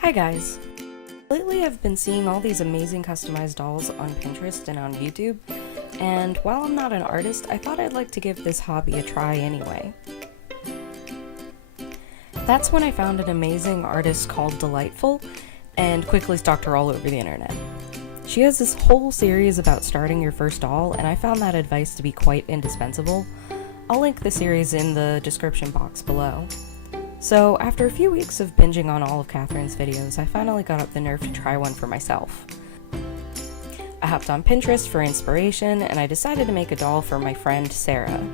Hi guys! Lately I've been seeing all these amazing customized dolls on Pinterest and on YouTube, and while I'm not an artist, I thought I'd like to give this hobby a try anyway. That's when I found an amazing artist called Delightful, and quickly stalked her all over the internet. She has this whole series about starting your first doll, and I found that advice to be quite indispensable. I'll link the series in the description box below. So, after a few weeks of binging on all of Catherine's videos, I finally got up the nerve to try one for myself. I hopped on Pinterest for inspiration, and I decided to make a doll for my friend Sarah.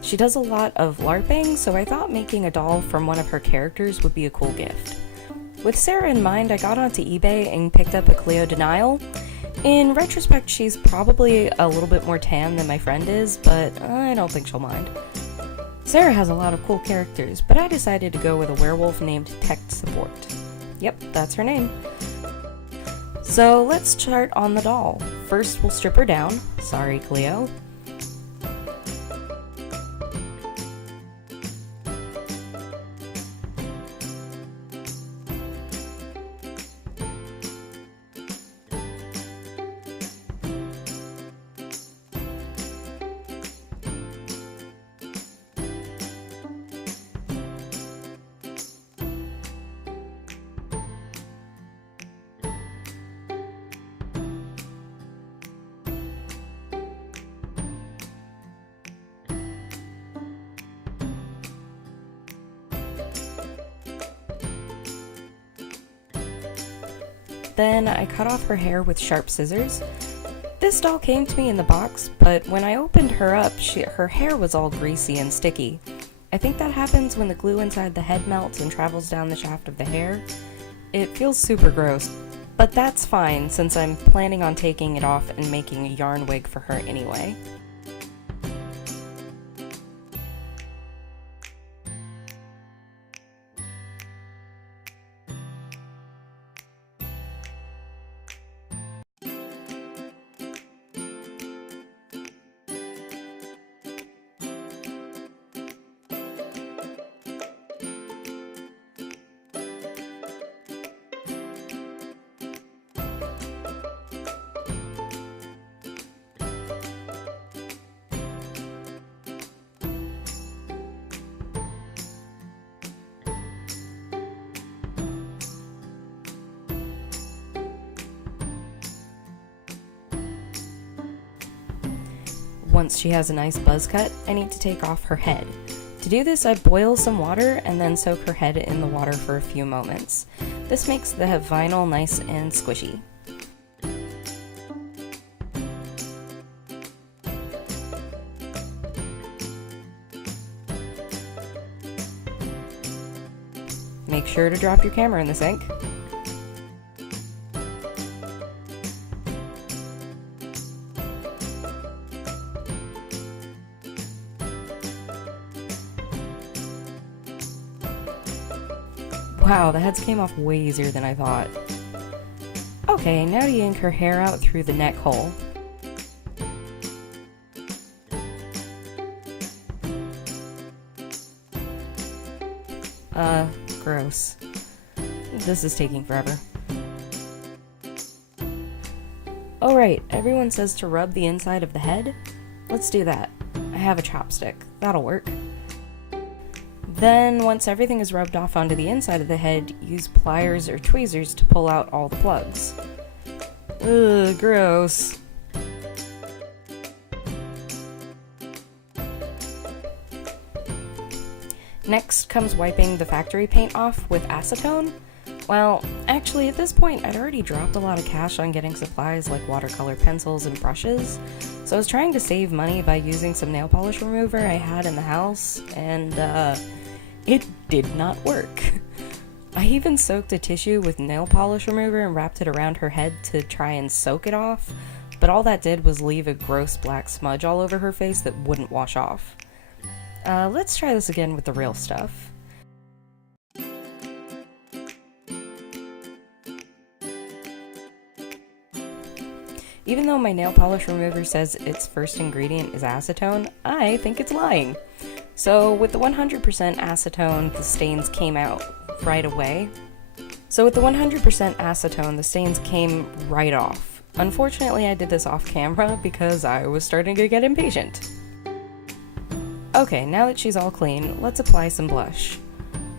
She does a lot of LARPing, so I thought making a doll from one of her characters would be a cool gift. With Sarah in mind, I got onto eBay and picked up a Cleo Denial. In retrospect, she's probably a little bit more tan than my friend is, but I don't think she'll mind. Sarah has a lot of cool characters, but I decided to go with a werewolf named Tech Support. Yep, that's her name. So let's start on the doll. First, we'll strip her down. Sorry, Cleo. Then I cut off her hair with sharp scissors. This doll came to me in the box, but when I opened her up, her hair was all greasy and sticky. I think that happens when the glue inside the head melts and travels down the shaft of the hair. It feels super gross, but that's fine since I'm planning on taking it off and making a yarn wig for her anyway. Once she has a nice buzz cut, I need to take off her head. To do this, I boil some water and then soak her head in the water for a few moments. This makes the vinyl nice and squishy. Make sure to drop your camera in the sink. Wow, the heads came off way easier than I thought. Okay, now to yank her hair out through the neck hole. Gross. This is taking forever. Oh right, everyone says to rub the inside of the head. Let's do that. I have a chopstick. That'll work. Then, once everything is rubbed off onto the inside of the head, use pliers or tweezers to pull out all the plugs. Ugh, gross. Next comes wiping the factory paint off with acetone. Well, actually at this point I'd already dropped a lot of cash on getting supplies like watercolor pencils and brushes, so I was trying to save money by using some nail polish remover I had in the house, and it did not work. I even soaked a tissue with nail polish remover and wrapped it around her head to try and soak it off, but all that did was leave a gross black smudge all over her face that wouldn't wash off. Let's try this again with the real stuff. Even though my nail polish remover says its first ingredient is acetone, I think it's lying. So with the 100% acetone, the stains came out right away. So with the 100% acetone, the stains came right off. Unfortunately, I did this off camera because I was starting to get impatient. Okay, now that she's all clean, let's apply some blush.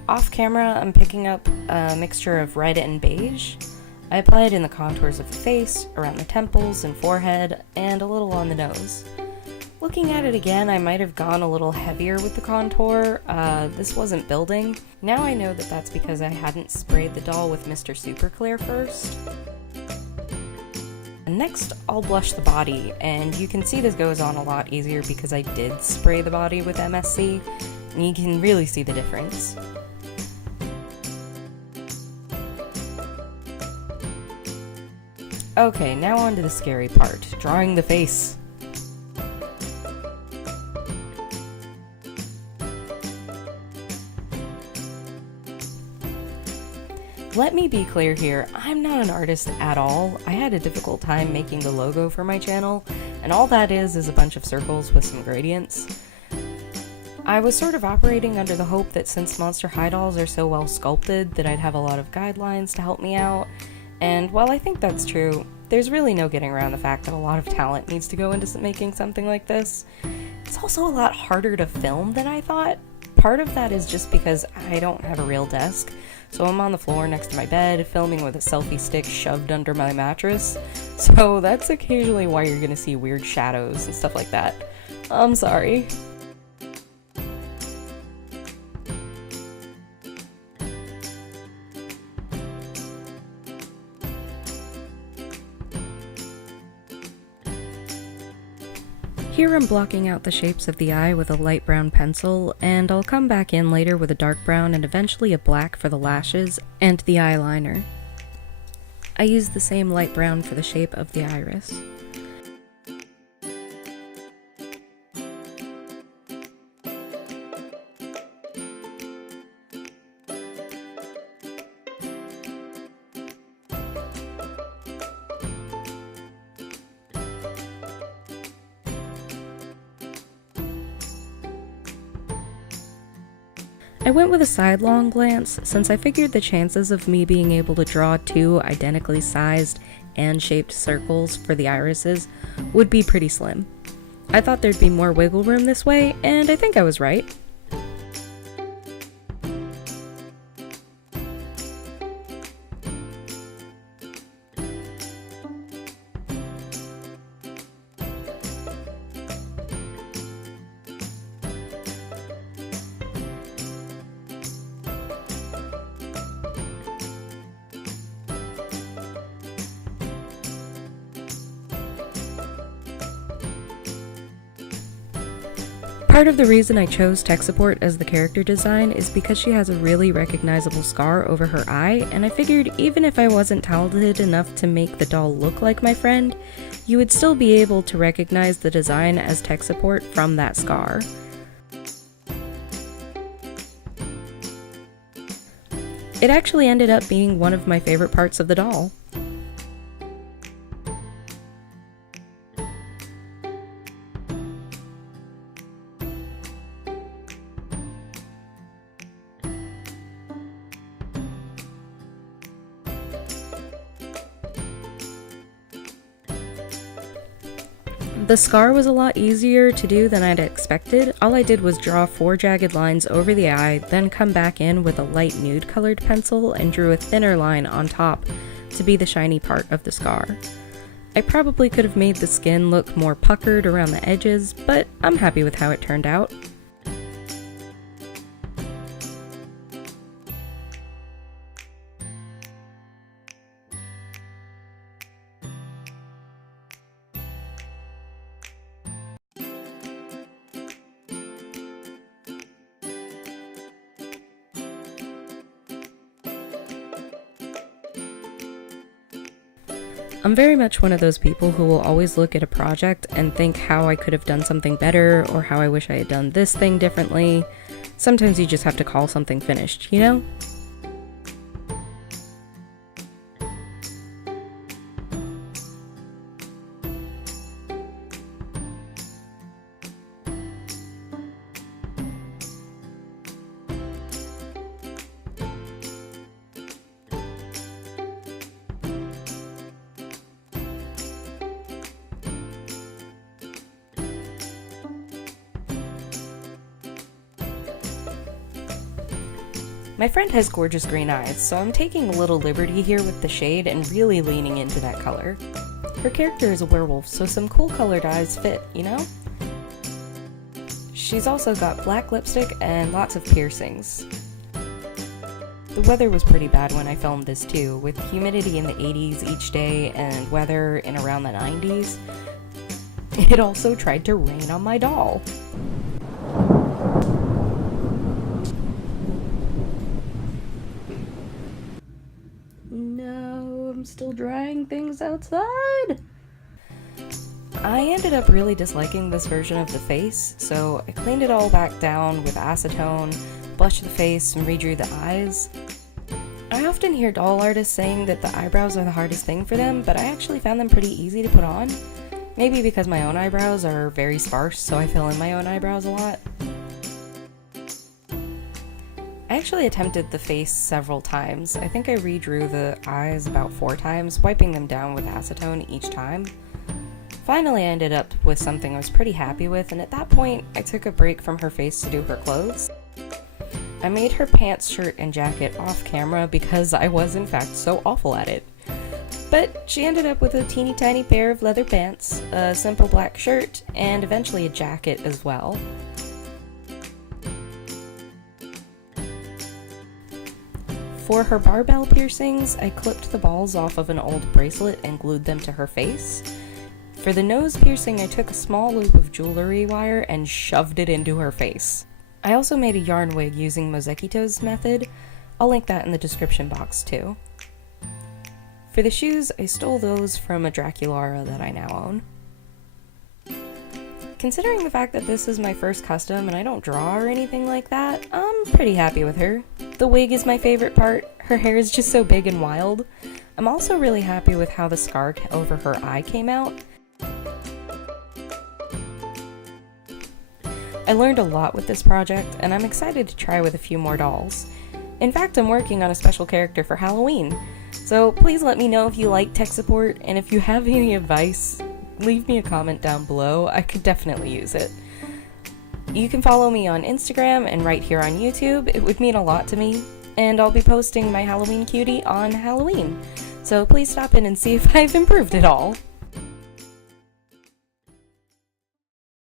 Off camera, I'm picking up a mixture of red and beige. I apply it in the contours of the face, around the temples and forehead, and a little on the nose. Looking at it again, I might have gone a little heavier with the contour. This wasn't building. Now I know that that's because I hadn't sprayed the doll with Mr. Super Clear first. Next, I'll blush the body, and you can see this goes on a lot easier because I did spray the body with MSC, and you can really see the difference. Okay, now on to the scary part, drawing the face. Let me be clear here, I'm not an artist at all. I had a difficult time making the logo for my channel, and all that is a bunch of circles with some gradients. I was sort of operating under the hope that since Monster High dolls are so well sculpted that I'd have a lot of guidelines to help me out, and while I think that's true, there's really no getting around the fact that a lot of talent needs to go into making something like this. It's also a lot harder to film than I thought. Part of that is just because I don't have a real desk, so I'm on the floor next to my bed, filming with a selfie stick shoved under my mattress, so that's occasionally why you're gonna see weird shadows and stuff like that. I'm sorry. Here I'm blocking out the shapes of the eye with a light brown pencil, and I'll come back in later with a dark brown and eventually a black for the lashes and the eyeliner. I use the same light brown for the shape of the iris. I went with a sidelong glance since I figured the chances of me being able to draw two identically sized and shaped circles for the irises would be pretty slim. I thought there'd be more wiggle room this way, and I think I was right. Part of the reason I chose tech support as the character design is because she has a really recognizable scar over her eye, and I figured even if I wasn't talented enough to make the doll look like my friend, you would still be able to recognize the design as tech support from that scar. It actually ended up being one of my favorite parts of the doll. The scar was a lot easier to do than I'd expected. All I did was draw 4 jagged lines over the eye, then come back in with a light nude colored pencil and drew a thinner line on top to be the shiny part of the scar. I probably could have made the skin look more puckered around the edges, but I'm happy with how it turned out. I'm very much one of those people who will always look at a project and think how I could have done something better or how I wish I had done this thing differently. Sometimes you just have to call something finished, you know? My friend has gorgeous green eyes, so I'm taking a little liberty here with the shade and really leaning into that color. Her character is a werewolf, so some cool colored eyes fit, you know? She's also got black lipstick and lots of piercings. The weather was pretty bad when I filmed this too, with humidity in the 80s each day and weather in around the 90s. It also tried to rain on my doll. No, I'm still drying things outside. I ended up really disliking this version of the face, so I cleaned it all back down with acetone, blushed the face, and redrew the eyes. I often hear doll artists saying that the eyebrows are the hardest thing for them, but I actually found them pretty easy to put on. Maybe because my own eyebrows are very sparse, so I fill in my own eyebrows a lot. I actually attempted the face several times. I think I redrew the eyes about 4 times, wiping them down with acetone each time. Finally, I ended up with something I was pretty happy with, and at that point, I took a break from her face to do her clothes. I made her pants, shirt, and jacket off camera because I was in fact so awful at it. But she ended up with a teeny tiny pair of leather pants, a simple black shirt, and eventually a jacket as well. For her barbell piercings, I clipped the balls off of an old bracelet and glued them to her face. For the nose piercing, I took a small loop of jewelry wire and shoved it into her face. I also made a yarn wig using Mosekito's method. I'll link that in the description box too. For the shoes, I stole those from a Draculara that I now own. Considering the fact that this is my first custom and I don't draw or anything like that, I'm pretty happy with her. The wig is my favorite part. Her hair is just so big and wild. I'm also really happy with how the scar over her eye came out. I learned a lot with this project, and I'm excited to try with a few more dolls. In fact, I'm working on a special character for Halloween, so please let me know if you like tech support, and if you have any advice, leave me a comment down below. I could definitely use it. You can follow me on Instagram and right here on YouTube. It would mean a lot to me, and I'll be posting my Halloween cutie on Halloween, so please stop in and see if I've improved at all.